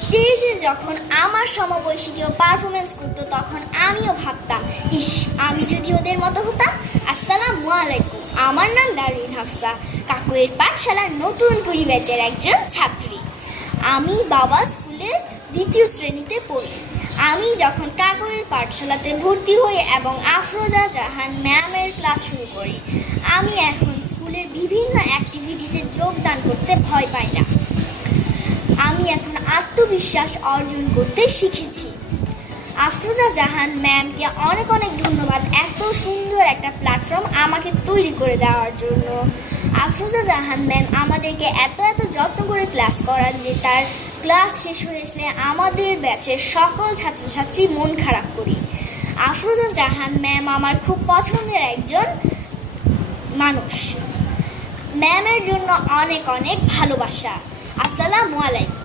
স্টেজে যখন আমার সমবয়সী কেউ পারফরমেন্স করতো তখন আমিও ভাবতাম, ইস আমি যদি ওদের মতো হতাম। আসসালামু আলাইকুম, আমার নাম দারুন হাফসা, কাকুয়ের পাঠশালার নতুন কুড়ি ব্যাচের একজন ছাত্রী। আমি বাবা স্কুলে দ্বিতীয় শ্রেণীতে পড়ি। আমি যখন কাকুয়ের পাঠশালাতে ভর্তি হই এবং আফরোজা জাহান ম্যামের ক্লাস শুরু করি, আমি এখন স্কুলের বিভিন্ন অ্যাক্টিভিটিসে যোগদান করতে ভয় পাই না। আমি এখন আত্মবিশ্বাস অর্জন করতে শিখেছি। আফরোজা জাহান ম্যামকে অনেক অনেক ধন্যবাদ এত সুন্দর একটা প্ল্যাটফর্ম আমাকে তৈরি করে দেওয়ার জন্য। আফরোজা জাহান ম্যাম আমাদেরকে এত যত্ন করে ক্লাস করান যে তার ক্লাস শেষ হয়ে আসলে আমাদের ব্যাচের সকল ছাত্রছাত্রী মন খারাপ করি। আফরোজা জাহান ম্যাম আমার খুব পছন্দের একজন মানুষ। ম্যামের জন্য অনেক অনেক ভালোবাসা। আসসালামু আলাইকুম।